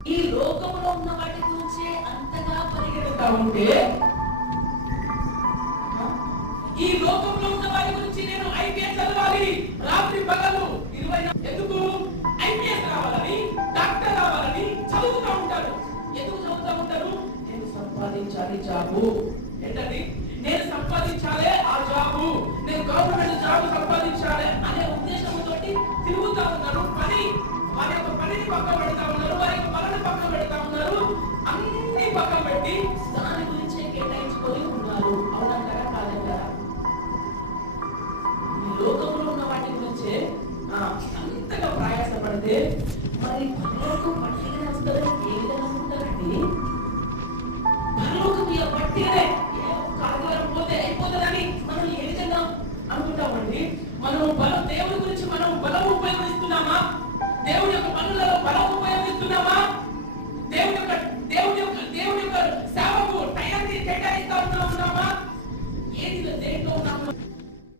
ఈ లోకంలో ఉన్న వాటి గురించి అంతగా పరిగెడుతూ ఉంటే, ఈ లోకంలో ఉన్న వాటి గురించి నేను ఐపీఎస్ చదవాలి రాత్రి పగలు 20 ఎందుకు ఐపీఎస్ రావాలని, డాక్టర్ రావాలని చదువుతూ ఉంటారు. ఎందుకు చదువుతూ ఉంటారు? నేను సంపాదించాలి జాబు. ఏంటండి? నేను సంపాదించాలి ఆ జాబు, నేను గవర్నమెంట్ జాబ్ సంపాదించాలి అనే ఉద్దేశంతో తిరుగుతూ ఉన్నారు. వారి యొక్క పనిని పక్కన పెడతా ఉన్నారు, వారి యొక్క పనిని పక్కన పెడతా ఉన్నారు. అన్ని పక్కన పెట్టి దాని గురించే కేటాయించుకొని ఉన్నారు. అవునంటారా కాదంటారా? ఈ లోకంలో ఉన్న వాటి గురించే అంతగా ప్రయాసపడితే మరి పనులకు పట్టిగానే వస్తుందని ఏ విధంగా అనుకుంటారండి? పనులకు పట్టిగానే కార్యాలయం పోతే అయిపోతుందని మనం ఏ విధంగా అనుకుంటామండి? మనం బలం, దేవుడి గురించి మనం బలం ఉపయోగిస్తున్నామా? దేవుడి యొక్క పనులలో బలం ఉపయోగిస్తున్నామా? దేవుడి యొక్క సేవకు టయాన్ని కేటాయిస్తా ఉన్నామా?